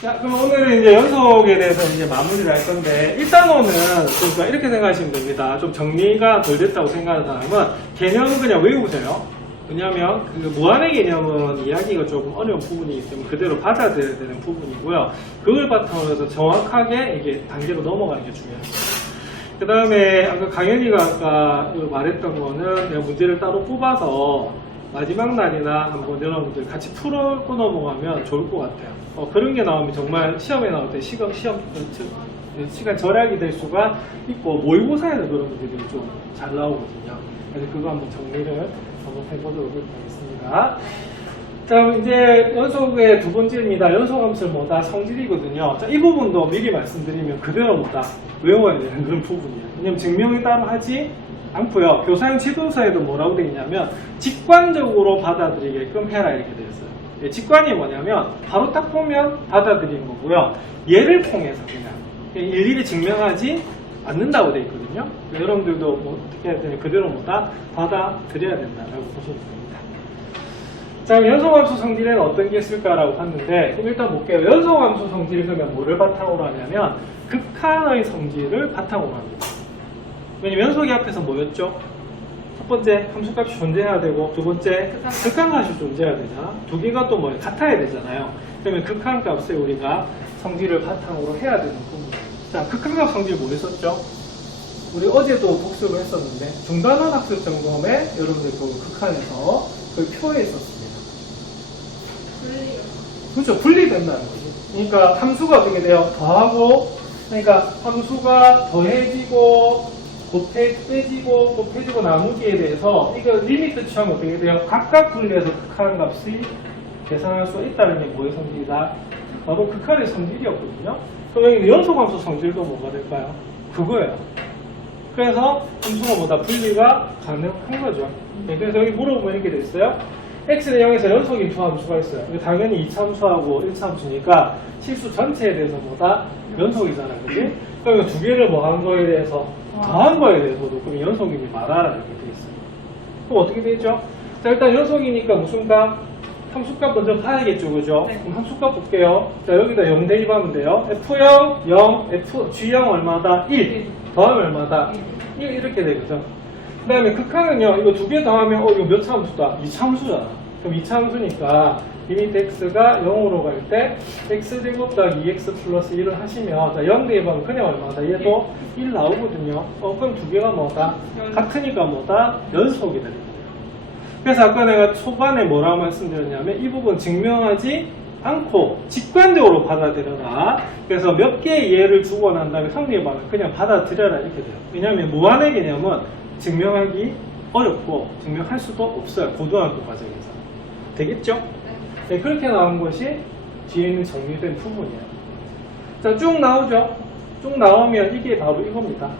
자, 그럼 오늘은 이제 연속에 대해서 이제 마무리를 할 건데, 일단은, 그러니까 이렇게 생각하시면 됩니다. 좀 정리가 덜 됐다고 생각하는 사람은 개념은 그냥 외우세요. 왜냐하면 그 무한의 개념은 이야기가 조금 어려운 부분이기 때문에 그대로 받아들여야 되는 부분이고요. 그걸 바탕으로 해서 정확하게 이게 단계로 넘어가는 게 중요합니다. 그 다음에 아까 강현이가 아까 말했던 거는 내가 문제를 따로 뽑아서 마지막 날이나 한번 여러분들 같이 풀고 넘어가면 좋을 것 같아요. 그런 게 나오면 정말 시험에 나올 때 시간 절약이 될 수가 있고 모의고사에도 그런 문제들이 좀 잘 나오거든요. 그래서 그거 한번 정리를 한번 해보도록 하겠습니다. 자, 이제 연속의 두 번째입니다. 연속함수는 뭐다? 성질이거든요. 자, 이 부분도 미리 말씀드리면 그대로 뭐다? 외워야 되는 그런 부분이에요. 왜냐면 증명에 따로 하지 않고요. 교사용 지도서에도 뭐라고 되어 있냐면 직관적으로 받아들이게끔 해라 이렇게 되어 있어요. 예, 직관이 뭐냐면 바로 딱 보면 받아들이는 거고요. 예를 통해서 그냥 일일이 증명하지 않는다고 되어 있거든요. 여러분들도 뭐 어떻게 해야 되냐 그대로 뭐다? 받아들여야 된다라고 보시면 됩니다. 자, 연속함수 성질에는 어떤 게 있을까라고 봤는데, 그럼 일단 볼게요. 연속함수 성질이 그러면 뭐를 바탕으로 하냐면 극한의 성질을 바탕으로 합니다. 왜냐면 연속이 앞에서 뭐였죠? 첫 번째 함수값이 존재해야 되고, 두 번째 극한값이 존재해야 되잖아. 두 개가 또 뭐예요? 같아야 되잖아요. 그러면 극한값에 우리가 성질을 바탕으로 해야 되는 부분이에요. 자, 극한값 성질 뭐 했었죠? 우리 어제도 복습을 했었는데 중단원 학습 점검에 여러분들 그 극한에서 그 표에 있었습니다. 그렇죠. 분리된다는 거지. 그러니까 함수가 어떻게 돼요? 더하고, 그러니까 함수가 더해지고 빼지고 곱해지고 나누기에 대해서 이거 리미트 취하면 어떻게 돼요? 각각 분리해서 극한값이 계산할 수 있다는 게 뭐의 성질이다? 바로 극한의 성질이었거든요. 그럼 여기 연속함수 성질도 뭐가 될까요? 그거예요. 그래서 함수가 뭐다? 분리가 가능한 거죠. 네, 그래서 여기 물어보면 이렇게 돼 있어요. x는 0에서 연속인 두 함수가 있어요. 당연히 2차 함수하고 1차 함수니까 실수 전체에 대해서 뭐다? 연속이잖아, 그지? 그러면 두 개를 뭐 한 거에 대해서 더한 거에 대해서도 그럼 연속이니 말아라 이렇게 돼 있어요. 그럼 어떻게 되죠? 자, 일단 연속이니까 무슨 값? 함수값 먼저 봐야겠죠, 그죠? 네. 그럼 함수값 볼게요. 자, 여기다 0 대입하면 돼요. F0, 0, G0 얼마다? 1. 더하면 얼마다? 1 이렇게 되거든. 그 다음에 극한은요, 이거 두 개 더하면, 이거 몇 차 함수다? 2차 함수잖아. 그럼 2차 함수니까, 리미트 x가 0으로 갈 때, x제곱 더하기 2x 플러스 1을 하시면, 자, 0 대입하면 그냥 얼마다? 얘도 1 나오거든요. 그럼 두 개가 뭐다? 같으니까 뭐다? 연속이 되는 거예요. 그래서 아까 내가 초반에 뭐라고 말씀드렸냐면, 이 부분 증명하지 않고 직관적으로 받아들여라. 그래서 몇 개의 예를 주고 난 다음에 성립하면 그냥 받아들여라 이렇게 돼요. 왜냐하면 무한의 개념은 증명하기 어렵고 증명할 수도 없어요. 고등학교 과정에서. 되겠죠? 네, 그렇게 나온 것이 뒤에 있는 정리된 부분이에요. 자, 쭉 나오죠? 쭉 나오면 이게 바로 이겁니다.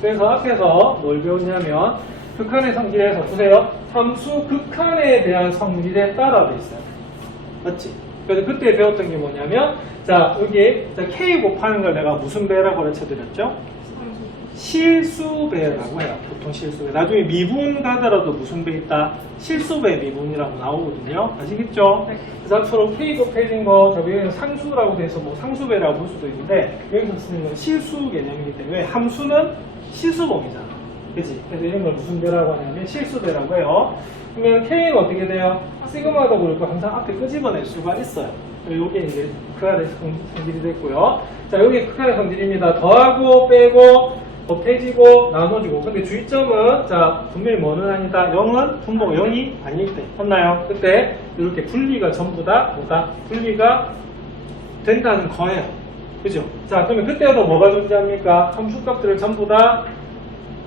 그래서 앞에서 뭘 배웠냐면 극한의 성질에서 보세요. 함수 극한에 대한 성질에 따라 돼 있어요. 맞지? 그래서 그때 배웠던 게 뭐냐면, 자, 여기 K 곱하는 걸 내가 무슨 배라고 가르쳐 드렸죠? 실수배라고 해요. 보통 실수배. 나중에 미분 가더라도 무슨 배 있다? 실수배 미분이라고 나오거든요. 아시겠죠? 네. 그래서 앞으로 K 곱해진 거, 여기는 상수라고 돼서 뭐 상수배라고 볼 수도 있는데, 여기서 쓰는 건 실수 개념이기 때문에 함수는 실수범이잖아. 그치? 그래서 이런 걸 무슨 배라고 하냐면 실수배라고 해요. 그러면 K는 어떻게 돼요? 시그마도 그렇고 항상 앞에 끄집어낼 수가 있어요. 요게 이제 극한의 성질이 됐고요. 자, 여기 극한의 성질입니다. 더하고 빼고 곱해지고 나눠지고. 근데 주의점은 자, 분명히 뭐는 아니다. 0은 분모가 0이 아닐 때. 맞나요? 그때 이렇게 분리가 전부 다 뭐다? 분리가 된다는 거예요. 그죠? 자, 그러면 그때도 뭐가 존재합니까? 함수값들을 전부 다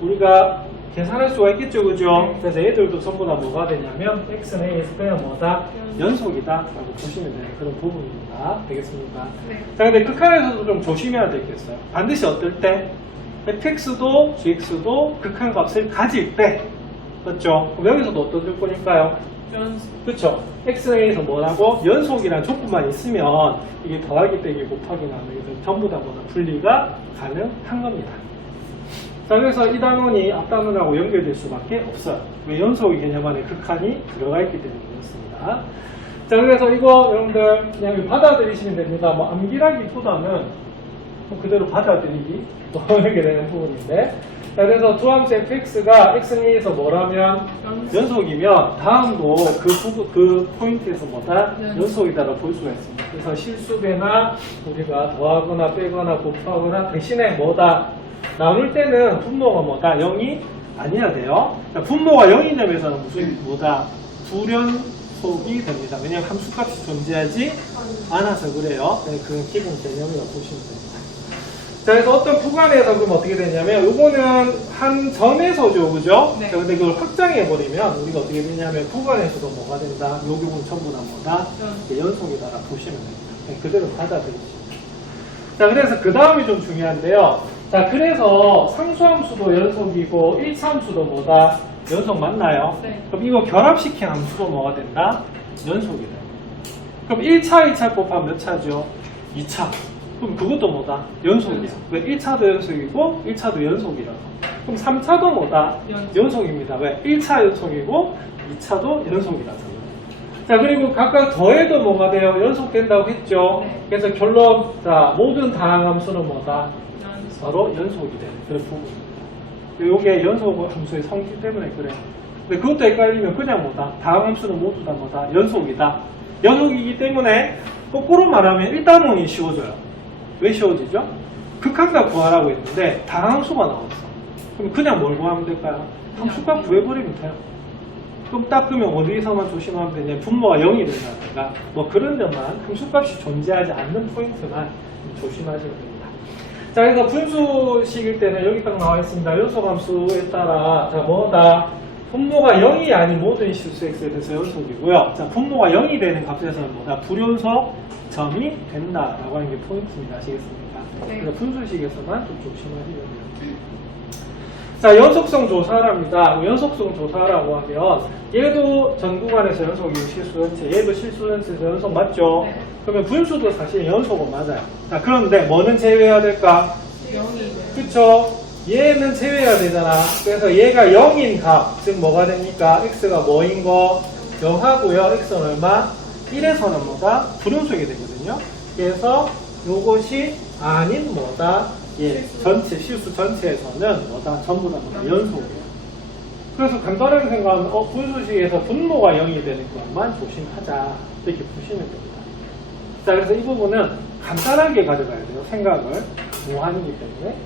우리가 계산할 수가 있겠죠, 그죠? 그래서 얘들도 전부 다 뭐가 되냐면 x는 a에서 그냥 뭐다? 연속이다 라고 보시면 되는 그런 부분입니다. 되겠습니까? 네. 자, 근데 극한에서도 좀 조심해야 되겠어요. 반드시 어떨 때? fx도 gx도 극한값을 가질 때, 그렇죠? 그럼 여기서도 어떨 거니까요? 그렇죠? x는 a에서 뭐라고? 연속이란 조건만 있으면 이게 더하기 빼기 곱하기 나누기 전부 다 뭐다? 분리가 가능한 겁니다. 자, 그래서 이 단원이 앞 단원하고 연결될 수밖에 없어요. 왜? 연속의 개념 안에 극한이 들어가 있기 때문에 그렇습니다. 자, 그래서 이거 여러분들 그냥 받아들이시면 됩니다. 뭐 암기라기보다는 그대로 받아들이기 뭐 이렇게 되는 부분인데. 자, 그래서 두 함수 fx가 x에서 뭐라면 연속이면 다음도 그 포인트에서 뭐다? 연속이다라고 볼 수가 있습니다. 그래서 실수배나 우리가 더하거나 빼거나 곱하거나 대신에 뭐다? 나눌 때는 분모가 뭐다? 0이 아니어야 돼요. 자, 분모가 0인 점에서는 무슨 뭐다? 불연속이 됩니다. 왜냐하면 함수값이 존재하지 않아서 그래요. 네, 그 기본 개념이라고 보시면 됩니다. 자, 그래서 어떤 구간에서 그럼 어떻게 되냐면, 요거는 한 점에서죠, 그죠? 네. 자, 근데 그걸 확장해버리면, 우리가 어떻게 되냐면, 구간에서도 뭐가 된다? 요 부분 전부 다 뭐다? 연속이다라 보시면 됩니다. 네, 그대로 받아들이시죠. 자, 그래서 그 다음이 좀 중요한데요. 자, 그래서 상수함수도 연속이고, 1차함수도 뭐다? 연속 맞나요? 네. 그럼 이거 결합시킨 함수도 뭐가 된다? 연속이 돼요. 그럼 1차, 2차 곱하면 몇 차죠? 2차. 그럼 그것도 뭐다? 연속이야. 왜? 1차도 연속이고 1차도 연속이라서. 그럼 3차도 뭐다? 연속입니다. 왜? 1차 연속이고 2차도 연속이라서. 자, 그리고 각각 더해도 뭐가 돼요? 연속된다고 했죠? 네. 그래서 결론, 자, 모든 다항함수는 뭐다? 바로 연속이 되는 그런 부분입니다. 이게 연속 함수의 성질 때문에 그래요. 근데 그것도 헷갈리면 그냥 뭐다? 다항함수는 모두 다 뭐다? 연속이다. 연속이기 때문에 거꾸로 말하면 1단원이 쉬워져요. 왜 쉬워지죠? 극한값 구하라고 했는데 다항수가 나왔어. 그럼 그냥 뭘 구하면 될까요? 함수값 구해버리면 돼요. 그럼 딱 그러면 어디서만 조심하면 되냐? 분모가 0이 된다든가 뭐 그런 점만 함수값이 존재하지 않는 포인트만 조심하시면 됩니다. 자, 그래서 분수식일 때는 여기 딱 나와 있습니다. 연속함수에 따라 자, 뭐다? 분모가 0이 아닌 모든 실수 x에 대해서 연속이고요. 자, 분모가 0이 되는 값에서는 뭐다? 불연속 점이 된다라고 하는 게 포인트입니다. 아시겠습니까? 네. 그래서 분수식에서만 좀 조심하시면 돼요. 자, 연속성 조사랍니다. 연속성 조사라고 하면 얘도 전 구간에서 연속이고 실수 전체, 얘도 실수 전체에서 연속 맞죠? 네. 그러면 분수도 사실 연속은 맞아요. 자, 그런데 뭐는 제외해야 될까? 0이 그쵸? 얘는 제외해야 되잖아. 그래서 얘가 0인 값, 즉 뭐가 됩니까? x가 뭐인 거? 0하고요. x는 얼마? 1에서는 뭐다? 불연속이 되거든요. 그래서 요것이 아닌 뭐다? 예, 전체, 실수 전체에서는 뭐다? 전부 다 뭐다? 연속이에요. 그래서 간단하게 생각하면, 분수식에서 분모가 0이 되는 것만 조심하자. 이렇게 보시면 됩니다. 자, 그래서 이 부분은 간단하게 가져가야 돼요. 생각을. 무한이기 때문에.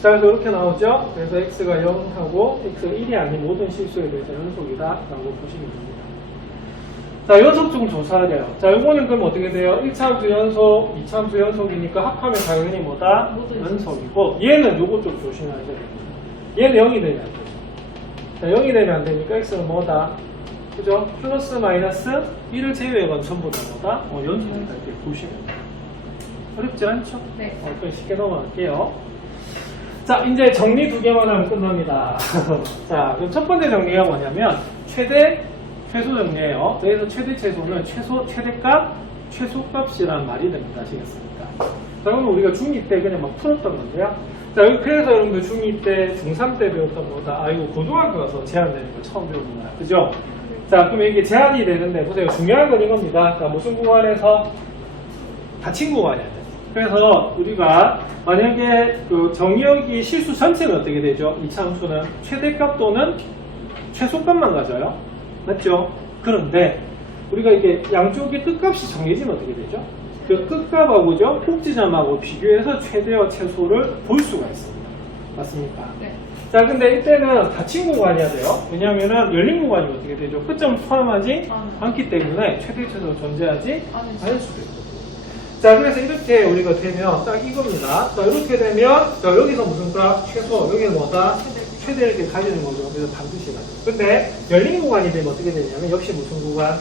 자, 그래서 이렇게 나오죠? 그래서 x가 0하고 x가 1이 아닌 모든 실수에 대해서 연속이다. 라고 보시면 됩니다. 자, 연속중 조사하래요. 자, 요거는 그럼 어떻게 돼요? 1차 함수 연속, 2차 함수 연속이니까 합하면 당연히 뭐다? 연속이고, 얘는 요거 좀 조심하셔야 됩니다. 얘는 0이 되면 안 되죠. 자, 0이 되면 안 되니까 x는 뭐다? 그죠? 플러스 마이너스 1을 제외하면 전부 다 뭐다? 연속이다. 이렇게 보시면 돼요. 어렵지 않죠? 네. 그럼 쉽게 넘어갈게요. 자, 이제 정리 두 개만 하면 끝납니다. 자, 그럼 첫 번째 정리가 뭐냐면, 최소 정리예요. 그래서 최대 최소는 최대값, 최소값이란 말이 됩니다. 아시겠습니까? 자, 그럼 우리가 중2 때 그냥 막 풀었던 건데요. 자, 그래서 여러분들 중2 때, 중3 때 배웠던 거다. 아, 이거 고등학교 가서 제한되는 거 처음 배우는 거야. 그죠? 자, 그럼 이게 제한이 되는데, 보세요. 중요한 건 이겁니다. 자, 무슨 구간에서? 닫힌 구간이야. 그래서 우리가 만약에 그 정의역이 실수 전체는 어떻게 되죠? 이차 함수는 최대값 또는 최소값만 가져요. 맞죠? 그런데 우리가 이게 양쪽의 끝값이 정해지면 어떻게 되죠? 그 끝값하고죠, 꼭지점하고 비교해서 최대와 최소를 볼 수가 있습니다. 맞습니까? 네. 자, 근데 이때는 닫힌 구간이어야 돼요. 왜냐하면 열린 구간이면 어떻게 되죠? 끝점을 포함하지 않기 때문에 최대, 최소 존재하지 않을 수도 있거든요. 자, 그래서 이렇게 우리가 되면 딱 이겁니다. 자, 이렇게 되면, 자, 여기서 무슨 값? 최소, 여기는 뭐다? 최대 이렇게 가지는 거죠. 그래서 반드시 가죠. 근데 열린 구간이 되면 어떻게 되냐면 역시 무슨 구간?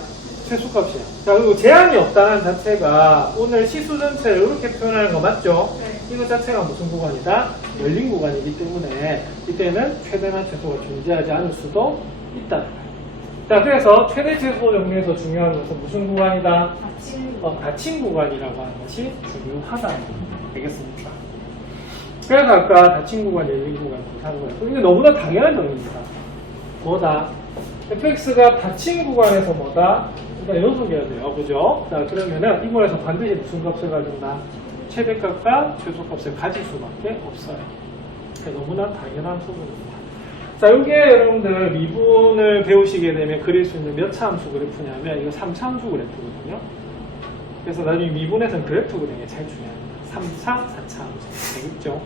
최소값이야. 자, 그리고 제한이 없다는 자체가 오늘 시수 전체를 이렇게 표현하는 거 맞죠? 네. 이거 자체가 무슨 구간이다? 열린 구간이기 때문에 이때는 최대나 최소가 존재하지 않을 수도 있다는 거예요. 자, 그래서 최대 최소 정리에서 중요한 것은 무슨 구간이다? 닫힌 구간이라고 하는 것이 중요하다. 되겠습니까? 그래서 아까 닫힌 구간, 열린 구간 한 거예요. 이게 너무나 당연한 정리입니다. 뭐다? fx가 닫힌 구간에서 뭐다? 일단 연속이어야 돼요. 그죠? 자, 그러면은 이 부분에서 반드시 무슨 값을 가진다? 최대값과 최소값을 가질 수밖에 없어요. 너무나 당연한 부분입니다. 자, 이게 여러분들 미분을 배우시게 되면 그릴 수 있는 몇 차 함수 그래프냐면 이거 3차 함수 그래프거든요. 그래서 나중에 미분에서는 그래프 그리는 게 제일 중요합니다. 3차, 4차 함수. 되겠죠?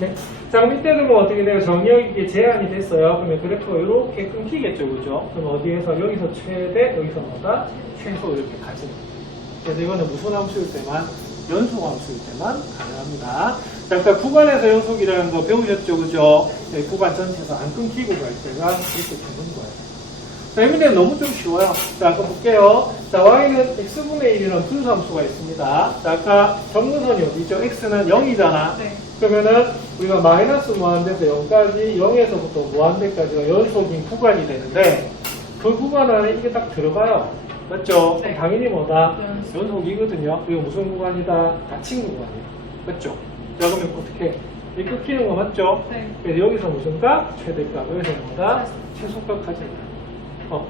네. 자, 밑에는 뭐 어떻게 돼요? 정의역이 제한이 됐어요. 그러면 그래프가 이렇게 끊기겠죠. 그죠? 그럼 어디에서, 여기서 최대, 여기서 뭐다? 최소 이렇게 가지는 거예요. 그래서 이거는 무슨 함수일 때만, 연속 함수일 때만 가능합니다. 자, 아까 구간에서 연속이라는 거 배우셨죠? 그죠? 네, 구간 전체에서 안 끊기고 갈 때가 이렇게 되는 거예요. 자, 이 문제는 너무 좀 쉬워요. 자, 아까 볼게요. 자, y는 x분의 1이라는 분수함수가 있습니다. 자, 아까 정근선이 어디죠? x는 0이잖아. 네. 그러면은 우리가 마이너스 무한대에서 0까지, 0에서부터 무한대까지가 연속인 구간이 되는데 그 구간 안에 이게 딱 들어가요. 맞죠? 네. 당연히 뭐다? 연속. 연속이거든요. 이거 무슨 구간이다? 닫힌 구간이에요. 맞죠? 자, 그러면 어떻게? 이 끊기는 거 맞죠? 네. 그래서 여기서 무슨 값? 최대값. 여기서 뭐다? 최소값 가진다.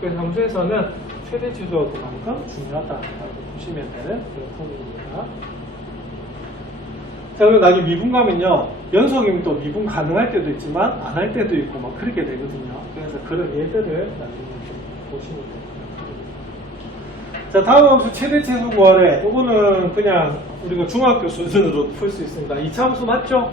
그래서 함수에서는 최대 최소가 그만큼 중요하다라고 보시면 되는 그런 부분입니다. 자, 그리고 나중에 미분 가면요. 연속이면 또 미분 가능할 때도 있지만 안 할 때도 있고 막 그렇게 되거든요. 그래서 그런 예들을 나중에 좀 보시면 됩니다. 자, 다음 함수 최대 최소 구하래. 이거는 그냥 우리가 중학교 수준으로 풀 수 있습니다. 2차 함수 맞죠?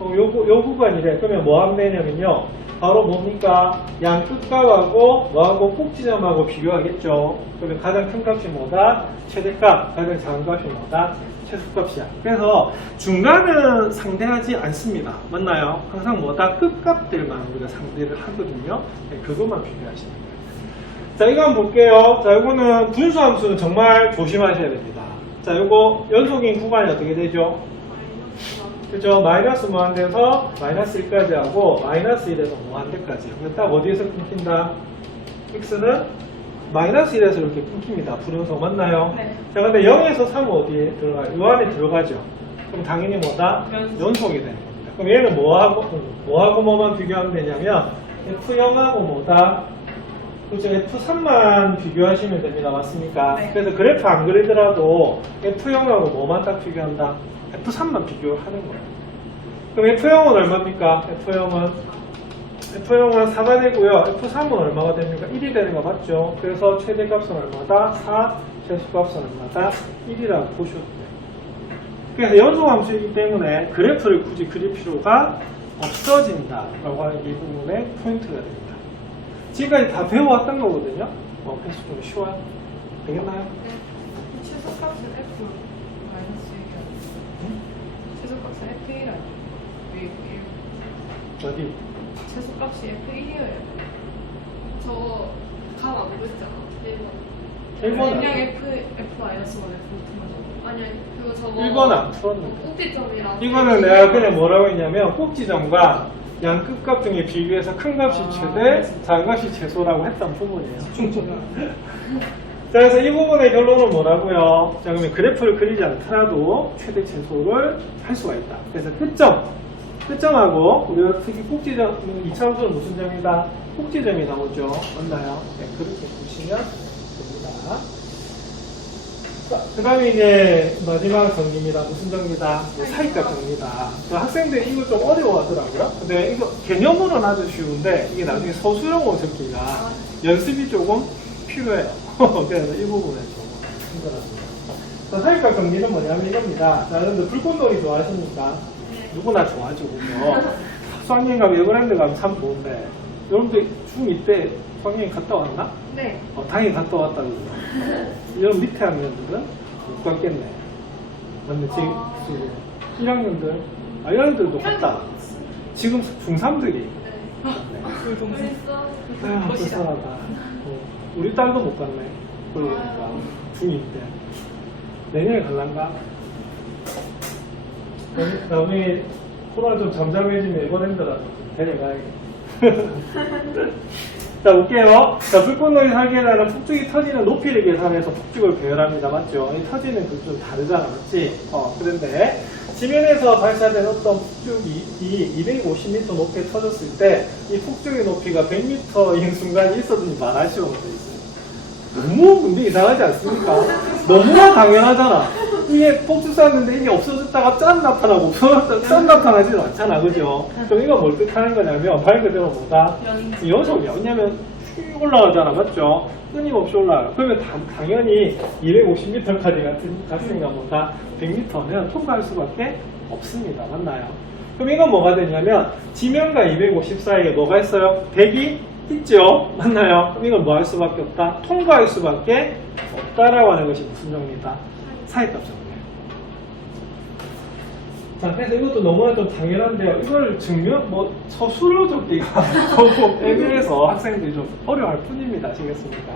요 구간이래. 그러면 뭐 하면 되냐면요. 바로 뭡니까? 양 끝값하고 뭐하고 꼭지점하고 비교하겠죠. 그러면 가장 큰 값이 뭐다? 최대값. 가장 작은 값이 뭐다? 최소값이야. 그래서 중간은 상대하지 않습니다. 맞나요? 항상 뭐다? 끝값들만 우리가 상대를 하거든요. 네, 그것만 비교하시면 돼요. 자, 이거 한번 볼게요. 자, 이거는 분수함수는 정말 조심하셔야 됩니다. 자, 이거 연속인 구간이 어떻게 되죠? 그죠? 마이너스 무한대에서 마이너스 1까지 하고 마이너스 1에서 무한대까지. 딱 어디에서 끊긴다? x는 마이너스 1에서 이렇게 끊깁니다. 불연속 맞나요? 네. 자, 근데 0에서 3은 어디에 들어가요? 이 안에 들어가죠. 그럼 당연히 뭐다? 연속. 연속이 되는 겁니다. 그럼 얘는 뭐하고 뭐만 비교하면 되냐면 f0하고 뭐다? 그죠? F3만 비교하시면 됩니다. 맞습니까? 네. 그래서 그래프 안 그리더라도 F0하고 뭐만 딱 비교한다? F3만 비교하는 거예요. 그럼 F0은 얼마입니까? F0은 4가 되고요. F3은 얼마가 됩니까? 1이 되는 거 맞죠? 그래서 최대값은 얼마다? 4, 최소값은 얼마다? 1이라고 보셔도 돼요. 그래서 연속함수이기 때문에 그래프를 굳이 그릴 필요가 없어진다라고 하는 이 부분의 포인트가 됩니다. 지금까지 다 배워왔던 거거든요. 그래서 좀 쉬워요. 되겠나요? 네. 최소값은 F 마이너스 1이야. 최소값은 F1 아니야? 왜 1? 어디? 최소값이 F1이어야 돼. 저값안 보였잖아. 1번 그냥 F 마이너스 1 F2만 아니 그거 저거 1번 안 풀었는데. 꼭지점이랑 이거는 내가 그냥 뭐라고 했냐면 꼭지점과 양 끝값 중에 비교해서 큰 값이 최대, 작은 값이 최소라고 했던 부분이에요. 자, 그래서 이 부분의 결론은 뭐라고요? 자, 그러면 그래프를 그리지 않더라도 최대 최소를 할 수가 있다. 그래서 끝점하고 우리가 특히 꼭지점, 2차 함수는 무슨 점이다? 꼭지점이 나오죠. 맞나요? 네, 그렇게 보시면 됩니다. 그 다음에 이제 마지막 정리입니다. 무슨 정리다? 사이값 정리다. 학생들이 이거 좀 어려워하더라고요. 근데 이거 개념으로는 아주 쉬운데 이게 나중에 서술형으로 적기가 연습이 조금 필요해요. 그래서 이 부분에 조금 힘들합니다. 사이값 정리는 뭐냐면 이겁니다. 자, 여러분들 불꽃놀이 좋아하십니까? 누구나 좋아하죠. 그죠? 수학여행 가면 에버랜드 가면 참 좋은데 여러분들 중2 때 수학여행 갔다 왔나? 네. 당연히 갔다 왔다고 그러죠. 여러분 밑에 학년들은 못 갔겠네. 맞네. 지금 1학년들, 1학년들도 갔다. 지금 중3들이. 네. 불동산. 아휴, 불쌍하다. 우리 딸도 못 갔네. 그러니까. 중2 때. 내년에 갈란가? 나중에 코로나 좀 잠잠해지면 에버랜드라도 데려가야겠다. 자, 볼게요. 자, 불꽃놀이 설계라는 폭죽이 터지는 높이를 계산해서 폭죽을 배열합니다. 맞죠? 이 터지는 그 좀 다르잖아. 맞지? 그런데, 지면에서 발사된 어떤 폭죽이 250m 높이에 터졌을 때 이 폭죽의 높이가 100m인 순간이 있었는지 말하시오 돼 있어요. 너무 근데 이상하지 않습니까? 너무나 당연하잖아. 이게 폭죽 쐈는데 이게 없어졌다가 짠 나타나고 없어졌다가 짠 나타나지도 않잖아, 그죠? 그럼 이거 뭘 뜻하는 거냐면 말 그대로 뭐다? 연속이야. 왜냐면 쭉 올라가잖아, 맞죠? 끊임없이 올라가요. 그러면 당연히 250m까지 갔으니까 뭐다? 100m는 통과할 수밖에 없습니다. 맞나요? 그럼 이건 뭐가 되냐면 지면과 250 사이에 뭐가 있어요? 100이 있죠? 맞나요? 그럼 이건 뭐 할 수밖에 없다? 통과할 수밖에 없다라고 하는 것이 무슨 정리다? 사이값 정리예요. 자, 그래서 이것도 너무나 좀 당연한데요. 이걸 서술로 적기가 너무 애매해서 학생들이 좀 어려워할 뿐입니다. 아시겠습니까?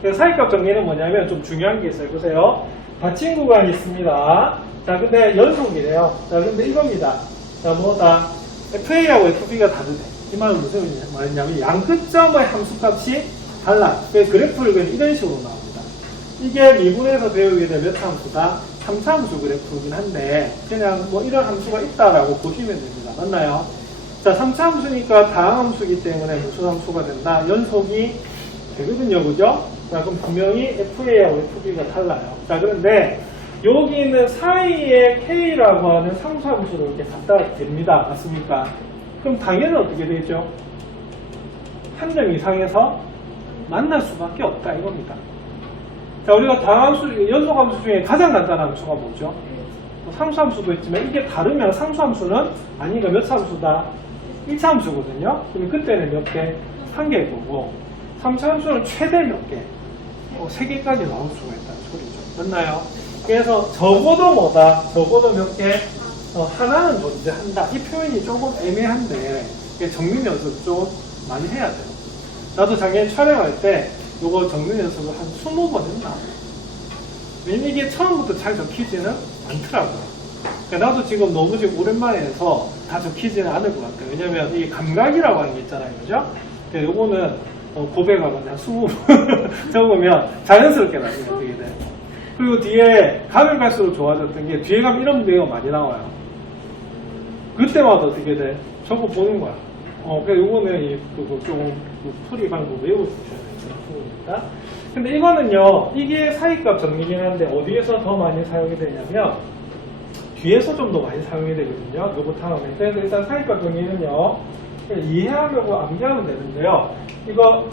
그래서 사이값 정리는 뭐냐면 좀 중요한 게 있어요. 보세요. 받침 구간이 있습니다. 자, 근데 연속이래요. 자, 근데 이겁니다. 자, 뭐다? FA하고 FB가 다르대. 이 말은 무슨 말이냐면 양 끝점의 함수값이 달라. 그래서 그래프를 그냥 이런 식으로 나옵니다. 이게 미분에서 배우게 될 몇 함수다? 3차 함수 그래프이긴 한데 그냥 뭐 이런 함수가 있다라고 보시면 됩니다. 맞나요? 자, 3차 함수니까 다항 함수이기 때문에 무슨 함수가 된다? 연속이 되거든요. 그죠? 자, 그럼 분명히 FA하고 FB가 달라요. 자, 그런데 여기 있는 사이에 K라고 하는 상수함수로 이렇게 갖다 댑니다. 맞습니까? 그럼 당연히 어떻게 되죠? 한 점 이상에서 만날 수밖에 없다 이겁니다. 자, 우리가 다함수, 연속함수 중에 가장 간단한 함수가 뭐죠? 상수함수도 있지만 이게 다르면 상수함수는 아니가 몇 함수다? 1차 함수거든요. 그럼 그때는 몇 개? 한 개일 거고 3차 함수는 최대 몇 개? 3개까지 나올 수가 있다는 소리죠. 맞나요? 그래서 적어도 뭐다? 적어도 몇 개? 하나는 존재한다. 이 표현이 조금 애매한데 정리 연습 좀 많이 해야 돼요. 나도 작년에 촬영할 때 요거 정리 연습을 한 20번 했나? 왜냐면 이게 처음부터 잘 적히지는 않더라고요. 그러니까 나도 지금 너무 오랜만에 해서 다 적히지는 않을 것 같아요. 왜냐면 이게 감각이라고 하는 게 있잖아요. 그죠? 그러니까 요거는 고백하고 한 20번 적으면 자연스럽게 나중에 어떻게 돼요. 그리고 뒤에 가면 갈수록 좋아졌던 게 뒤에 가면 이런 데가 많이 나와요. 그때마다 어떻게 돼? 적어 보는 거야. 그러니까 요거는 좀 풀이 방법 외워주셔야 되는 부분입니다. 근데 이거는요, 이게 사이값 정리긴 한데 어디에서 더 많이 사용이 되냐면 뒤에서 좀 더 많이 사용이 되거든요. 요거 다음에. 그래서 일단 사이값 정리는요, 이해하려고 암기하면 되는데요. 이거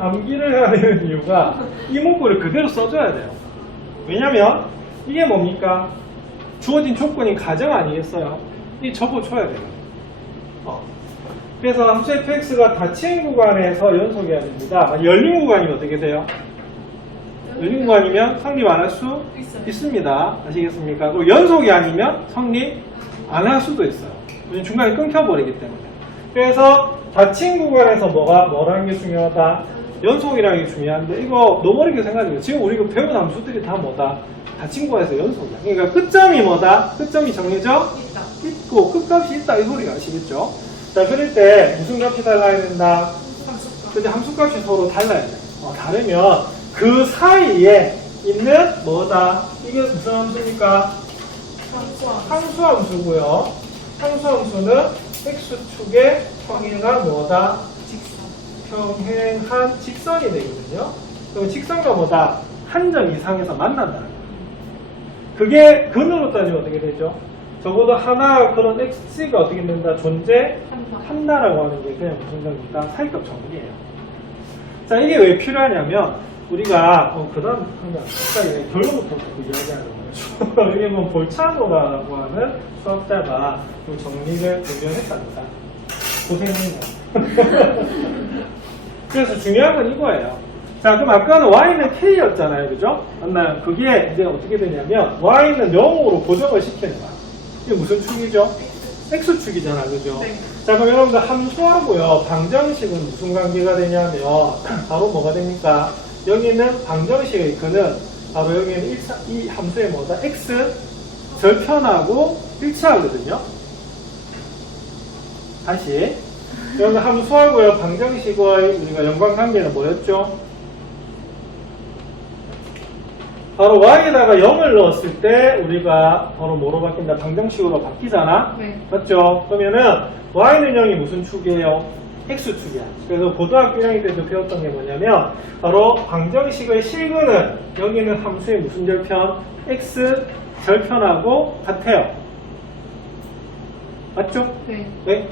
암기를 해야 되는 이유가 이 문구를 그대로 써줘야 돼요. 왜냐면 이게 뭡니까? 주어진 조건이 가정 아니겠어요? 이 적어줘야 돼요. 그래서 함수 fx가 닫힌 구간에서 연속해야 됩니다. 열린 구간이면 어떻게 돼요? 열린 구간이면 성립 안 할 수 있습니다. 아시겠습니까? 그리고 연속이 아니면 성립 안 할 수도 있어요. 중간에 끊겨버리기 때문에. 그래서 닫힌 구간에서 뭐라는 게 중요하다? 연속이라는 게 중요한데 이거 너무 어렵게 생각해요. 지금 우리가 배운 함수들이 다 뭐다? 닫힌 구간에서 연속이야. 그러니까 끝점이 뭐다? 끝점이 정해져? 있고 끝값이 있다 이 소리가 아시겠죠? 자, 그럴 때 무슨 값이 달라야 된다? 근데 함수값이 서로 달라야 돼. 다르면 그 사이에 있는 뭐다? 이게 무슨 함수입니까? 상수함수고요. 상수함수는 x축의 평행한 뭐다? 평행한 직선이 되거든요. 그럼 직선과 뭐다? 한 점 이상에서 만난다는 거예요. 그게 근으로 따지면 어떻게 되죠? 적어도 하나 그런 x가 어떻게 된다? 존재한다라고 하는 게 그냥 무슨 정리다? 사이값 정리예요. 자, 이게 왜 필요하냐면 우리가 그다음 결론부터 이야기하는 거죠. 이게 뭐 볼차노라고 하는 수학자가 그 정리를 발견했답니다. 고생했네요. 그래서 중요한 건 이거예요. 자, 그럼 아까는 y는 k였잖아요, 그죠? 맞나요? 그게 이제 어떻게 되냐면 y는 0으로 고정을 시키는 거야. 이게 무슨 축이죠? x축이잖아, 그죠? 네. 자, 그럼 여러분들 함수하고요 방정식은 무슨 관계가 되냐면 바로 뭐가 됩니까? 여기는 방정식의 그는 바로 여기는 이 함수의 뭐다? x 절편하고 일치하거든요. 다시 여러분 함수하고요 방정식의 우리가 연관관계는 뭐였죠? 바로 y에다가 0을 넣었을 때 우리가 바로 뭐로 바뀐다? 방정식으로 바뀌잖아? 네. 맞죠? 그러면은 y는 0이 무슨 축이에요? x축이야. 그래서 고등학교 1학년 때도 배웠던 게 뭐냐면 바로 방정식의 실근은 여기는 함수의 무슨 절편? x 절편하고 같아요. 맞죠? 네. 네.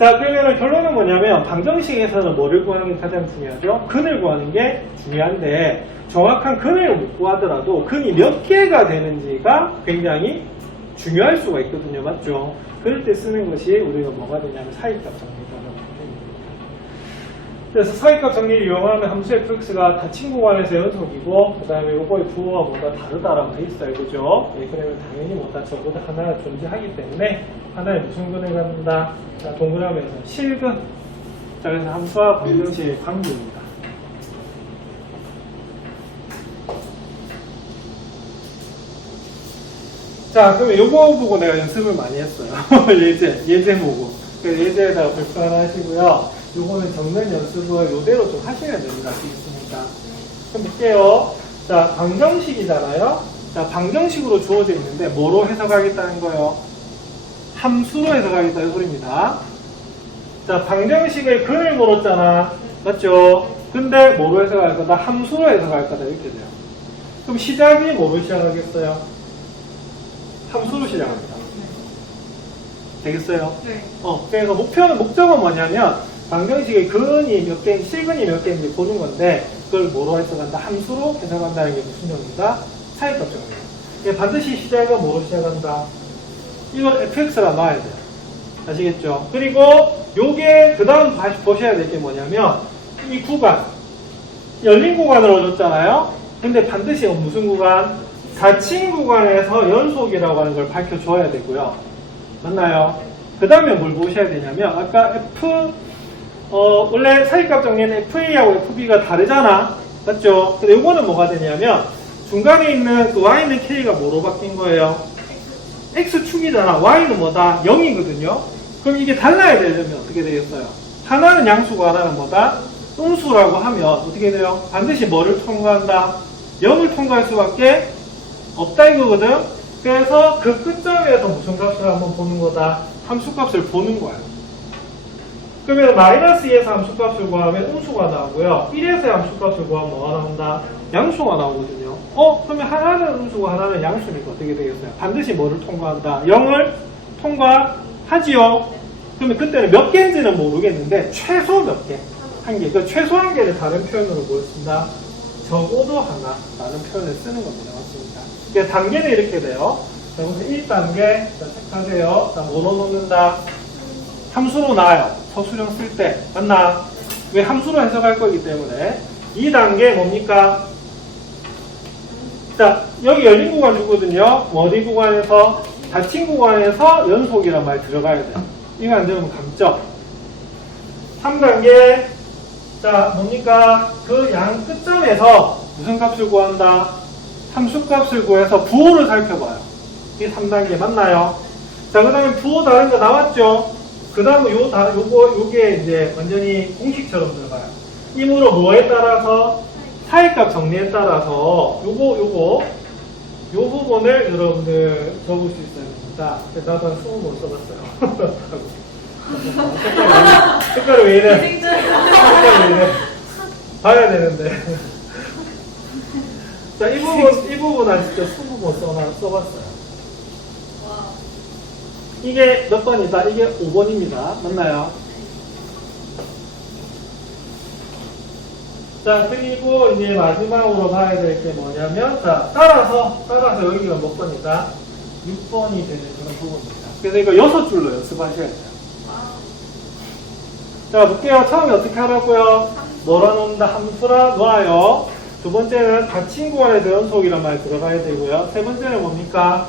자, 그러면 결론은 뭐냐면 방정식에서는 뭐를 구하는 게 가장 중요하죠? 근을 구하는 게 중요한데 정확한 근을 못 구하더라도 근이 몇 개가 되는지가 굉장히 중요할 수가 있거든요. 맞죠? 그럴 때 쓰는 것이 우리가 뭐가 되냐면 사이값 정리라고 됩니다. 그래서 사이값 정리를 이용하면 함수 fx가 닫힌 구간에서 연속이고 그 다음에 요거의 부호가 뭐가 다르다라고 돼 있어요. 그죠? 예, 그러면 당연히 뭐다 저보다 하나가 존재하기 때문에 하나의 무슨 근을 갖는다? 자, 동그라미에서 실근. 자, 그래서 함수와 방정식의 관계입니다. 자, 그러면 요거 보고 내가 연습을 많이 했어요. 예제 보고. 그래서 예제에다가 발표 하나 하시고요. 요거는 적는 연습을 요대로 좀 하시면 됩니다. 있으니까. 그럼 볼게요. 자, 방정식이잖아요. 자, 방정식으로 주어져 있는데 뭐로 해석하겠다는 거예요? 함수로 해석하겠다 이 소리입니다. 자, 방정식의 근을 물었잖아. 맞죠? 근데 뭐로 해석할 거다? 함수로 해석할 거다. 이렇게 돼요. 그럼 시작이 뭐로 시작하겠어요? 함수로 시작합니다. 되겠어요? 네. 그래서 목적은 뭐냐면 방정식의 근이 몇 개, 실근이 몇 개인지 보는 건데 그걸 뭐로 해석한다? 함수로 해석한다는 게 무슨 정의다? 사이값 정의예요. 반드시 시작은 뭐로 시작한다? 이걸 fx라 놔야 돼요. 아시겠죠? 그리고 요게 그 다음 보셔야 될 게 뭐냐면 이 구간 열린 구간을 얻었잖아요. 근데 반드시 무슨 구간? 닫힌 구간에서 연속이라고 하는 걸 밝혀줘야 되고요. 맞나요? 그 다음에 뭘 보셔야 되냐면 아까 원래 사이값 정리는 FA하고 FB가 다르잖아. 맞죠? 근데 요거는 뭐가 되냐면 중간에 있는 그 Y는 K가 뭐로 바뀐 거예요? X축이잖아. Y는 뭐다? 0이거든요. 그럼 이게 달라야 되려면 어떻게 되겠어요? 하나는 양수고 하나는 뭐다? 음수라고 하면 어떻게 돼요? 반드시 뭐를 통과한다? 0을 통과할 수밖에 없다 이거거든? 그래서 그 끝점에서 무슨 값을 한번 보는 거다? 함수값을 보는 거예요. 그러면 마이너스 2에서 함수값을 구하면 음수가 나오고요. 1에서 함수값을 구하면 뭐가 나온다? 양수가 나오거든요. 그러면 하나는 음수고 하나는 양수니까 어떻게 되겠어요? 반드시 뭐를 통과한다? 0을 통과하지요. 그러면 그때는 몇 개인지는 모르겠는데 최소 몇 개? 한 개. 그 최소 한 개를 다른 표현으로 뭘 쓴다? 적어도 하나라는 표현을 쓰는 겁니다. 맞습니다. 그러니까 단계는 이렇게 돼요. 자, 여기서 1단계 자, 체크하세요. 자, 뭐로 놓는다? 함수로 나와요. 서술형 쓸 때. 맞나? 왜 함수로 해석할 거기 때문에. 2단계 뭡니까? 자, 여기 열린 구간 주거든요. 어디 구간에서? 닫힌 구간에서 연속이란 말 들어가야 돼요. 이거 안 되면 감점. 3단계. 자, 뭡니까? 그 양 끝점에서 무슨 값을 구한다? 함수값을 구해서 부호를 살펴봐요. 이게 3단계 맞나요? 자, 그 다음에 부호 다른 거 나왔죠? 그 다음에 요게 이제 완전히 공식처럼 들어가요. 이므로 뭐에 따라서? 사이값 정리에 따라서 요 부분을 여러분들 적을 수 있어야 됩니다. 그래서 나도 한 20번 써봤어요. 색깔이 왜 이래? 색깔이 왜 이래? 봐야 되는데. 자, 이 부분 한 진짜 20번 써봤어요. 이게 몇 번이다? 이게 5번입니다. 맞나요? 자, 그리고 이제 마지막으로 봐야 될 게 뭐냐면, 자, 따라서 여기가 몇 번이다? 6번이 되는 그런 부분입니다. 그래서 이거 6줄로 연습하셔야 돼요. 자, 볼게요. 처음에 어떻게 하라고요? 뭐라 놓는다? 함수라 놓아요. 두 번째는 닫힌 구간에서 연속이란 말 들어가야 되고요. 세 번째는 뭡니까?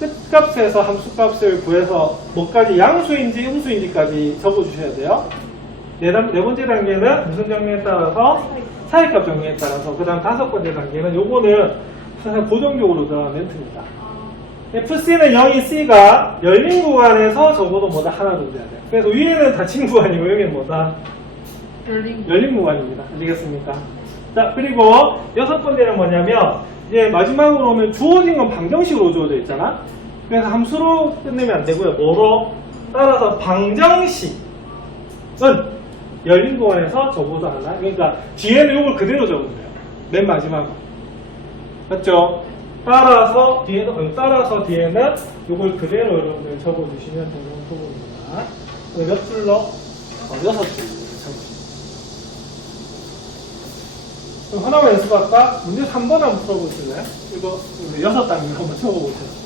끝값에서 함수값을 구해서 뭐까지 양수인지 음수인지까지 적어주셔야 돼요. 네 번째 단계는 무슨 정리에 따라서? 사이값 정리에 따라서. 그 다음 5번째 단계는 요거는 항상 고정적으로 들어가는 멘트입니다. FC는 0인 C가 열린 구간에서 적어도 뭐다? 하나 존재해야 돼요. 그래서 위에는 닫힌 구간이고 여기는 뭐다? 열린 구간입니다. 아시겠습니까? 자, 그리고 6번째는 뭐냐면 이제 마지막으로 오면 주어진 건 방정식으로 주어져 있잖아. 그래서 함수로 끝내면 안 되고요. 뭐로? 따라서 방정식은 열린 공간에서 저보다 하나. 그러니까 뒤에는 이걸 그대로 적으면 돼요. 맨 마지막으로. 맞죠? 따라서 뒤에는 이걸 그대로 여러분들 적어주시면 되는 부분입니다. 몇 줄로? 6줄로 적어주세요. 그럼 하나만 연습할까? 문제 3번 한번 풀어보실래요? 이거 6단계로 한번 적어보세요.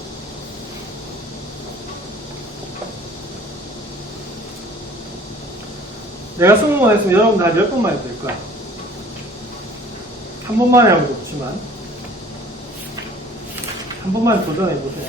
내가 20번 했으면 여러분들 한 10번만 해도 될 거야. 한 번만에 하면 없지만 한 번만 도전해보세요.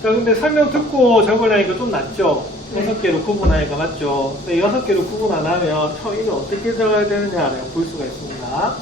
자, 근데 설명 듣고 적으려니까 좀 낫죠? 6개로 구분하니까 맞죠? 근데 6개로 구분 안 하면 이게 어떻게 적어야 되느냐를 볼 수가 있습니다.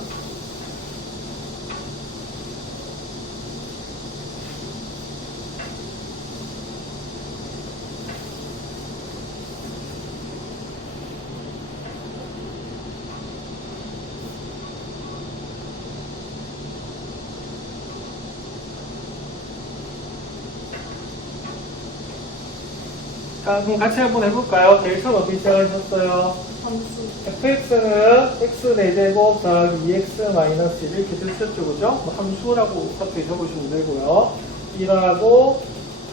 자, 그럼 같이 한번 해볼까요? 제일 처음 어떻게 시작하셨어요? 함수. fx는 x 4제곱 더하기 2x 마이너스 1 이렇게 쓰셨죠, 그죠? 뭐 함수라고 어떻게 적으시면 되고요. 1하고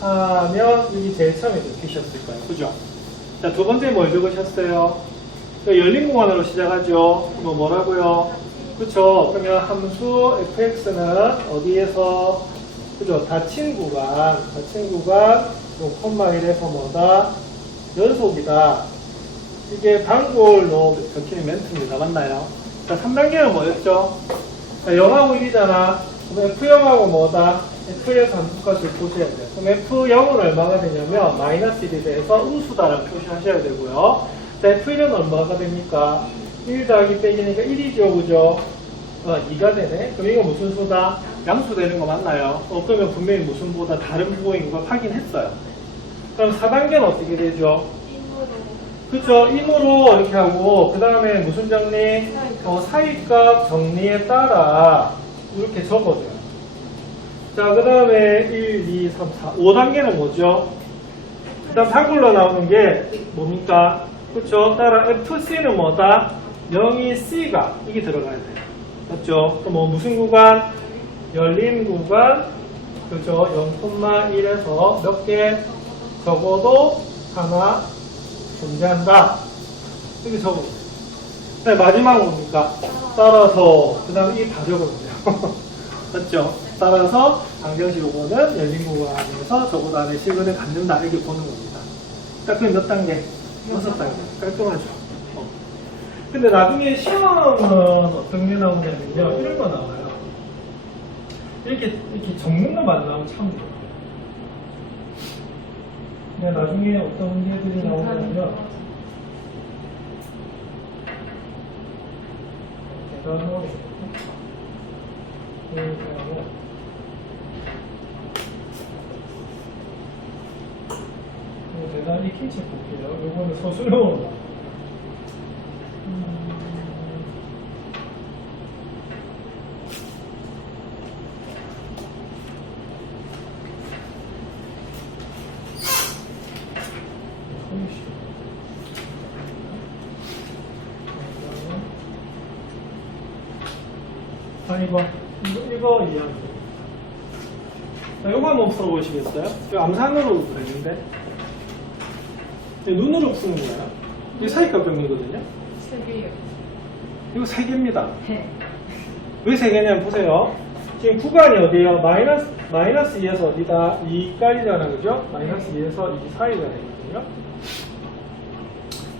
하면 여기 제일 처음에 적히셨을 거예요, 그죠? 자, 두 번째 뭘 적으셨어요? 열린 공간으로 시작하죠. 그럼 뭐라고요? 그쵸? 그러면 함수 fx는 어디에서, 그죠? 닫힌 구간, 요 콤마 1에서 뭐다? 연속이다. 이게 단골로 적히는 멘트입니다. 맞나요? 자, 3단계는 뭐였죠? 자, 0하고 1이잖아. 그럼 F0하고 뭐다? F에서 함수값을 보셔야 돼요. 그럼 F0은 얼마가 되냐면 마이너스 1이 돼서 음수다라고 표시하셔야 되고요. 자, F1은 얼마가 됩니까? 1 더하기 빼기니까 1이죠, 그죠? 2가 되네. 그럼 이거 무슨 수다? 양수 되는 거 맞나요? 그러면 분명히 무슨 보다 다른 부호인 걸 확인했어요. 그럼 4단계는 어떻게 되죠? 그쵸? 임으로 이렇게 하고, 그 다음에 무슨 정리? 사이값 정리에 따라 이렇게 적어줘요. 자, 그 다음에 1, 2, 3, 4, 5단계는 뭐죠? 그 다음 단골로 나오는 게 뭡니까? 그쵸? 따라 FC는 뭐다? 0이 C가 이게 들어가야 돼요. 맞죠? 그럼 뭐 무슨 구간? 열린 구간, 그죠? 0,1에서 몇 개? 적어도 하나 존재한다. 이렇게 적어보세요. 네, 마지막은 뭡니까? 따라서, 그 다음에 이게 다 적어보세요. 맞죠? 따라서 방정식 요거는 열린 구간 안에서 적어도 안에 시간을 갖는다. 이렇게 보는 겁니다. 자, 그럼 몇 단계? 6단계. 깔끔하죠? 근데 나중에 시험은 어떤 게 나오냐면요. 이런 거 나와요. 이렇게 적는 것만 나오면 참 좋아요. 근데 나중에 어떤 문제들이 나오냐면요. 계산으로 계산 익힌 책 볼게요. 이거는 서술형으로 나와요. 이거 이해하면 돼요. 자, 이거 한번 풀어보시겠어요? 이거 암산으로 그랬는데 눈으로 푸는 거예요. 이 사이값 정리거든요. 3개요. 이거 3개입니다. 왜 3개냐면 보세요. 지금 구간이 어디에요? 마이너스 2에서 어디다? 2까지잖아, 그죠? 마이너스 2에서 2 사이가 되거든요.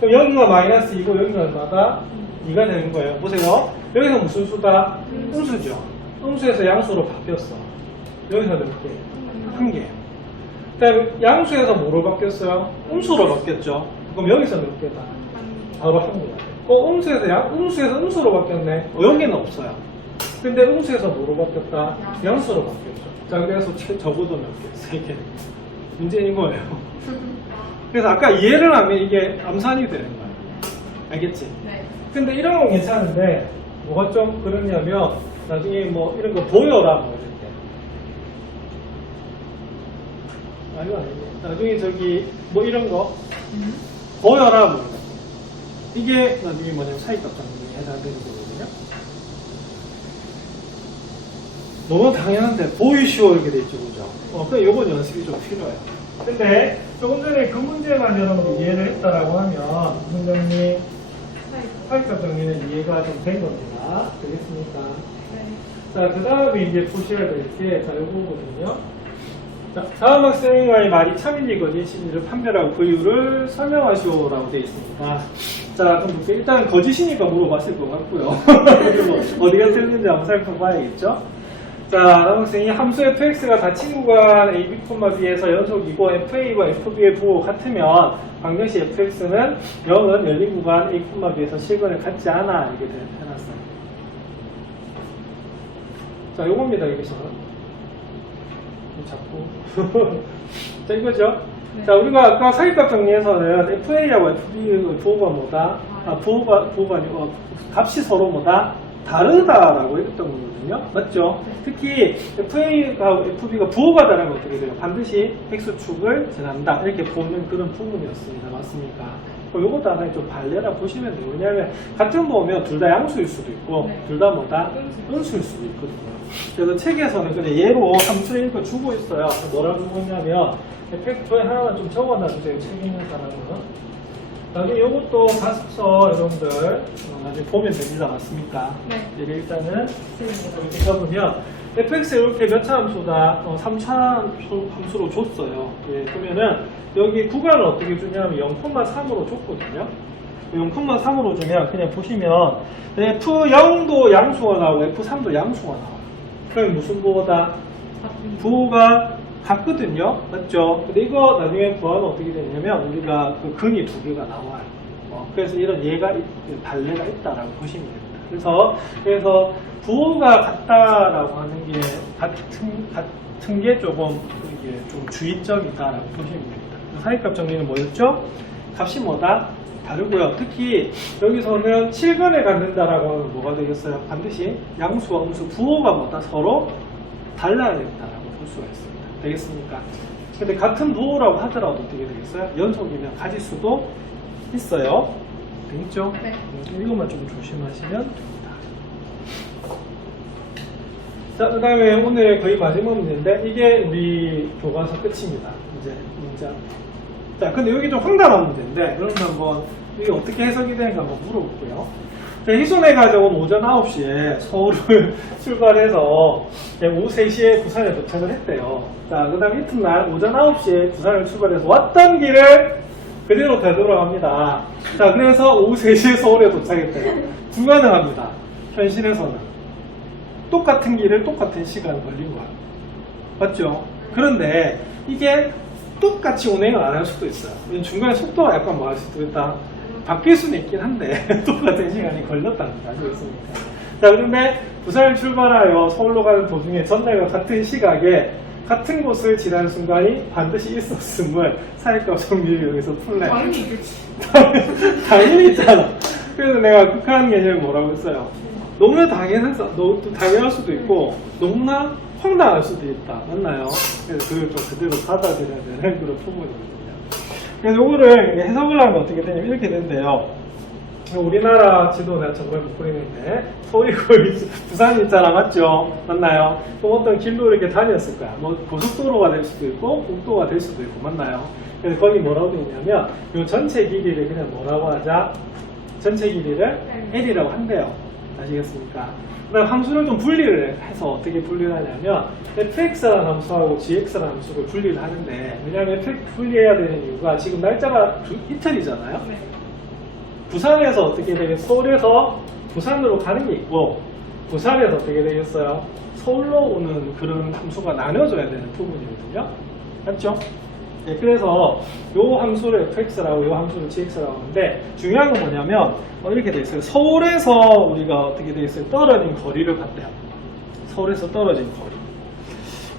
그럼 여기가 마이너스 2고 여기가 얼마다? 2가 되는 거예요. 보세요. 여기서 무슨 수다? 음수죠. 음수에서 양수로 바뀌었어. 여기서 몇 개? 1개. 그 다음에 양수에서 뭐로 바뀌었어요? 음수로 바뀌었죠. 그럼 여기서 몇 개다? 바로 1개. 음수에서 음수로 바뀌었네. 여기는 없어요. 근데 음수에서 뭐로 바뀌었다? 양수로 바뀌었죠. 자, 그래서 적어도 몇 개? 3개. 문제인 거예요. 그래서 아까 이해를 하면 이게 암산이 되는 거예요. 알겠지? 네. 근데 이런 건 괜찮은데, 뭐가 좀 그러냐면, 나중에 뭐 이런 거 보여라, 뭐 이럴 때. 아니요. 나중에 저기, 뭐 이런 거, 보여라, 뭐 이런 거. 이게 나중에 뭐냐면 사이값 정리에 해당되는 거거든요. 너무 당연한데 보이시오 이렇게 돼 있죠, 그죠? 그럼 요건 연습이 좀 필요해요. 근데 조금 전에 그 문제만 여러분들 이해를 했다라고 하면 무슨 정리? 사이값 정리는 이해가 좀 된 겁니다. 되겠습니까? 네. 자, 그 다음에 이제 보셔야 될 게, 자, 요거거든요. 자, 다음 학생과의 말이 참인지 거짓인지를 판별하고 그 이유를 설명하시오라고 되어 있습니다. 자, 그럼 볼게요. 일단 거짓이니까 물어봤을 것 같고요. 그리고 어디가 틀린지 한번 살펴봐야겠죠? 자, 다음 학생이 함수 fx가 닫힌 구간 a, b, b에서 연속이고 fa와 fb의 부호가 같으면 방정식 fx는 0은 열린 구간 a, b에서 실근을 갖지 않아 이렇게 해놨어요. 자, 요겁니다, 여기서는. 자꾸. 자, 이거죠? 네. 자, 우리가 아까 사이값 정리에서는 FA하고 FB의 부호가 뭐다? 부호가 아니고, 값이 서로 뭐다? 다르다라고 했던 거거든요. 맞죠? 네. 특히 FA하고 FB가 부호가 다르면 어떻게 돼요? 반드시 X축을 지난다. 이렇게 보는 그런 부분이었습니다. 맞습니까? 요것도 하나 좀 발레라 보시면 돼요. 왜냐하면 같은 부호면 둘 다 양수일 수도 있고, 네. 둘 다 뭐다? 음수일 수도 있거든요. 그래서 책에서는 그냥 예로 함수를 읽고 주고 있어요. 뭐라고 주고 있냐면 팩토에 하나만 좀 적어놔주세요. 책 읽는 사람은. 나중에 이것도 가습서 여러분들 나중에 보면 됩니다. 맞습니까? 네. 얘를 일단은 이렇게 적으면 fx 이렇게 몇 차 함수다? 3차 함수로 줬어요. 예, 그러면은 여기 구간을 어떻게 주냐면 0,3으로 줬거든요. 0,3으로 주면 그냥 보시면 F0도 양수가 나오고 F3도 양수가 나와요. 그럼 무슨 부호다? 부호가 같거든요. 맞죠? 근데 이거 나중에 구하면 어떻게 되냐면 우리가 그 근이 두 개가 나와요. 그래서 이런 예가 발레가 있다라고 보시면 됩니다. 그래서 부호가 같다라고 하는 게 같은 게 조금 이게 좀 주의점이다라고 보시면 됩니다. 사이값 정리는 뭐였죠? 값이 뭐다? 다르고요. 특히 여기서는 7근에 갖는다라고 하면 뭐가 되겠어요? 반드시 양수와 음수 부호가 뭐다? 서로 달라야 된다라고 볼 수가 있습니다. 되겠습니까? 근데 같은 부호라고 하더라도 어떻게 되겠어요? 연속이면 가질 수도 있어요. 되겠죠? 네. 이것만 좀 조심하시면 됩니다. 자, 그 다음에 오늘 거의 마지막 문제인데 이게 우리 교과서 끝입니다. 이제 문제. 자, 근데 여기 좀 황당한 문제인데 그러면 한번 이게 어떻게 해석이 되는가 한번 물어볼게요. 희순의 가족은 오전 9시에 서울을 출발해서 오후 3시에 부산에 도착을 했대요. 자, 그 다음에 이튿날 오전 9시에 부산을 출발해서 왔던 길을 그대로 되돌아갑니다. 자, 그래서 오후 3시에 서울에 도착했대요. 불가능합니다. 현실에서는. 똑같은 길을 똑같은 시간 걸린 거야. 맞죠? 그런데 이게 똑같이 운행을 안 할 수도 있어요. 중간에 속도가 약간 뭐 할 수도 있다. 바뀔 수는 있긴 한데 똑같은 시간이 걸렸다는 거 아시겠습니까? 자, 그런데 부산을 출발하여 서울로 가는 도중에 전날과 같은 시각에 같은 곳을 지나는 순간이 반드시 있었음을 사이값 정리를 여기서 풀래. 당연히 있겠지. 당연히 있잖아. 그래서 내가 극한 개념이 뭐라고 했어요? 너무나 당연할 수도 있고 너무나 황당할 수도 있다. 맞나요? 그래서 그걸 좀 그대로 받아들여야 되는 그런 부분이거든요. 그래서 이거를 해석을 하면 어떻게 되냐면 이렇게 된대요. 우리나라 지도 내가 정말 못 그리는데 서울이고 부산이 있잖아, 맞죠? 맞나요? 그럼 어떤 길로 이렇게 다녔을 거야. 뭐 고속도로가 될 수도 있고 국도가 될 수도 있고, 맞나요? 그래서 거기 뭐라고 돼 있냐면 이 전체 길이를 그냥 뭐라고 하자? 전체 길이를 L이라고 한대요. 아시겠습니까? 그다음 함수를 좀 분리를 해서 어떻게 분리를 하냐면 fx라는 함수하고 gx라는 함수를 분리를 하는데, 왜냐하면 fx 분리해야 되는 이유가 지금 날짜가 이틀이잖아요. 네. 부산에서 어떻게 되겠어요? 서울에서 부산으로 가는 게 있고, 부산에서 어떻게 되겠어요? 서울로 오는 그런 함수가 나눠져야 되는 부분이거든요. 맞죠? 네, 그래서 요 함수를 fx라고 요 함수를 gx라고 하는데, 중요한 건 뭐냐면 이렇게 돼 있어요. 서울에서 우리가 어떻게 돼 있어요? 떨어진 거리를 봤대요. 서울에서 떨어진 거리.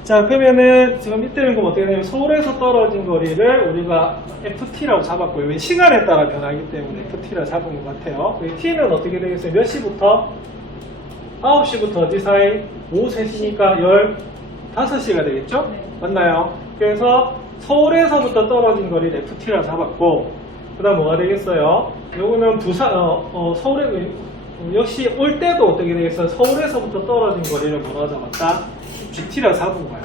자, 그러면은 지금 이때는 그럼 어떻게 되냐면 서울에서 떨어진 거리를 우리가 ft라고 잡았고요. 왜 시간에 따라 변하기 때문에 ft라 잡은 것 같아요. t는 어떻게 되겠어요? 몇 시부터? 9시부터 어디 사이? 오후 3시니까 15시가 되겠죠? 네. 맞나요? 그래서 서울에서부터 떨어진 거리를 ft라 잡았고, 그 다음 뭐가 되겠어요? 요거는 부산, 서울에, 역시 올 때도 어떻게 되겠어요? 서울에서부터 떨어진 거리를 뭐라고 잡았다? gt라 잡은 거야.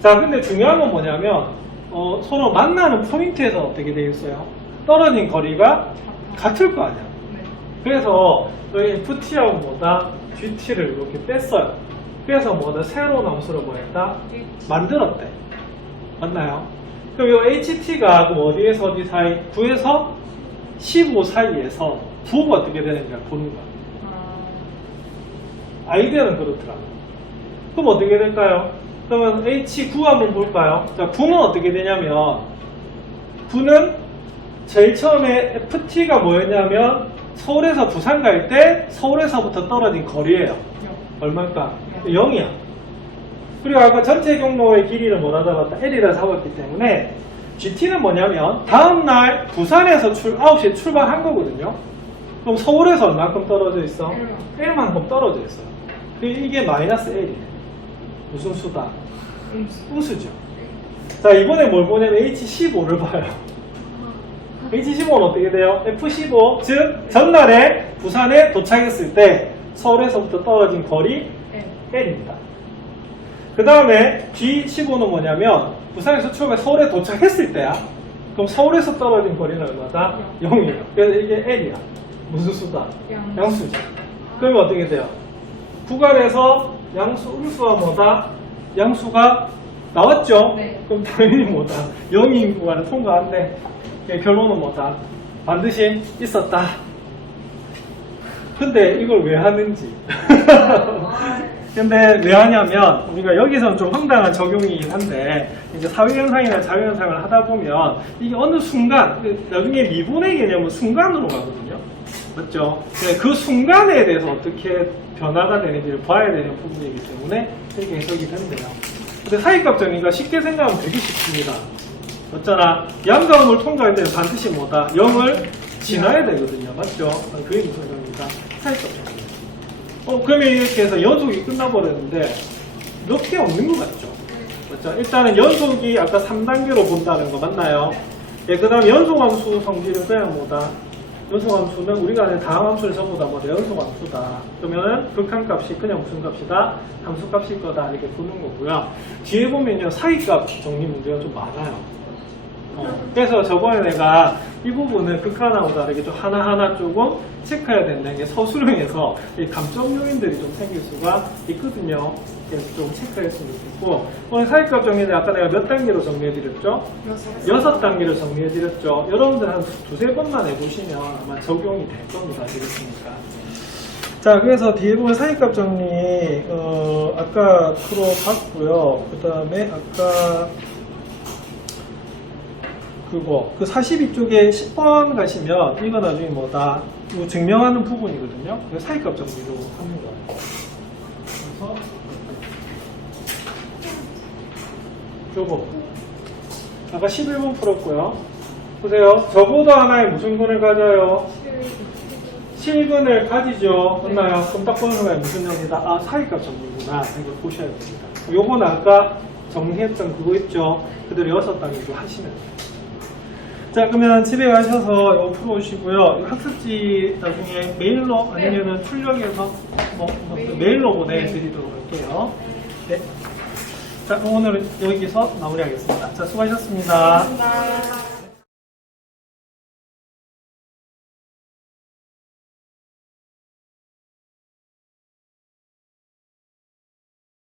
자, 근데 중요한 건 뭐냐면, 서로 만나는 포인트에서 어떻게 되겠어요? 떨어진 거리가 같을 거 아니야. 네. 그래서 여기 ft하고 뭐다? gt를 이렇게 뺐어요. 그래서 뭐다? 새로운 함수를 뭐 했다? 만들었대. 맞나요? 그럼 이 ht가 그럼 어디에서 어디 사이? 9에서 15 사이에서 부호가 어떻게 되는지 보는 거야. 아이디어는 그렇더라고. 그럼 어떻게 될까요? 그러면 h9 한번 볼까요? 자, 9는 어떻게 되냐면 9는 제일 처음에 ft가 뭐였냐면 서울에서 부산 갈 때 서울에서부터 떨어진 거리예요. 얼마일까? 0이야. 그리고 아까 전체 경로의 길이를 뭐라 잡았다? L이라 잡았기 때문에 GT는 뭐냐면 다음날 부산에서 9시에 출발한 거거든요. 그럼 서울에서 얼마큼 떨어져 있어? L만큼 떨어져 있어요. 이게 마이너스 L이에요. 무슨 수다? 음수죠. 자, 이번에 뭘 보냐면 H15를 봐요. H15는 어떻게 돼요? F15, 즉 전날에 부산에 도착했을 때 서울에서부터 떨어진 거리 L입니다. 그 다음에 G15는 뭐냐면 부산에서 출발 서울에 도착했을 때야. 그럼 서울에서 떨어진 거리는 얼마다? 0이에요. 그래서 이게 L이야. 무슨 수다? 양수죠. 그러면 어떻게 돼요? 구간에서 양수, 음수가 뭐다? 양수가 나왔죠? 네. 그럼 당연히 뭐다? 0인 구간을 통과한대. 결론은 뭐다? 반드시 있었다. 근데 이걸 왜 하는지. 근데 왜 하냐면 우리가 여기서는 좀 황당한 적용이긴 한데, 이제 사회현상이나 자유현상을 하다 보면 이게 어느 순간, 나중에 미분의 개념은 순간으로 가거든요. 맞죠? 그 순간에 대해서 어떻게 변화가 되는지를 봐야 되는 부분이기 때문에 이렇게 해석이 된대요. 근데 사이값 정의가 쉽게 생각하면 되게 쉽습니다. 어쩌나 양가음을 통과할 때는 반드시 뭐다? 0을 지나야 되거든요. 맞죠? 그게 무슨 정의입니까? 사이값 정의. 그러면 이렇게 해서 연속이 끝나버렸는데 몇 개 없는 것 같죠? 맞죠? 일단은 연속이 아까 3단계로 본다는 거 맞나요? 예, 그 다음 연속함수 성질은 그냥 뭐다? 연속함수는 우리가 아는 다항함수를 전부 다 뭐다? 연속함수다. 그러면은 극한값이 그냥 무슨 값이다? 함수값일 거다. 이렇게 보는 거고요. 뒤에 보면요, 사이값 정리 문제가 좀 많아요. 그래서 저번에 내가 이 부분을 극한하고 다르게 좀 하나하나 조금 체크해야 된다는 게 서술형에서 이 감점 요인들이 좀 생길 수가 있거든요. 그래서 좀 체크했으면 좋겠고, 오늘 사이값 정리는 아까 내가 몇 단계로 정리해드렸죠? 6단계로 정리해드렸죠. 여러분들 한 두세 번만 해보시면 아마 적용이 될 겁니다. 되겠습니까? 자, 그래서 뒤에 보면 사이값 정리, 아까 풀어봤고요. 그 다음에 아까 그 42쪽에 10번 가시면 이거 나중에 뭐다? 이거 증명하는 부분이거든요. 사이값 정리로 하는 거예요. 그래서 요거 아까 11번 풀었고요. 보세요. 저보다 하나의 무슨 근을 가져요? 실근을 가지죠. 맞나요? 그럼 딱 보는 거에 무슨 정리다? 아, 사이값 정리구나. 이거 보셔야 됩니다. 요건 아까 정리했던 그거 있죠? 그대로 6단계로 하시면 돼요. 자, 그러면 집에 가셔서 이거 풀어오시고요. 학습지 나중에 메일로 아니면은 출력해서 메일로 보내드리도록 할게요. 네. 자, 그럼 오늘은 여기서 마무리하겠습니다. 자, 수고하셨습니다. 감사합니다.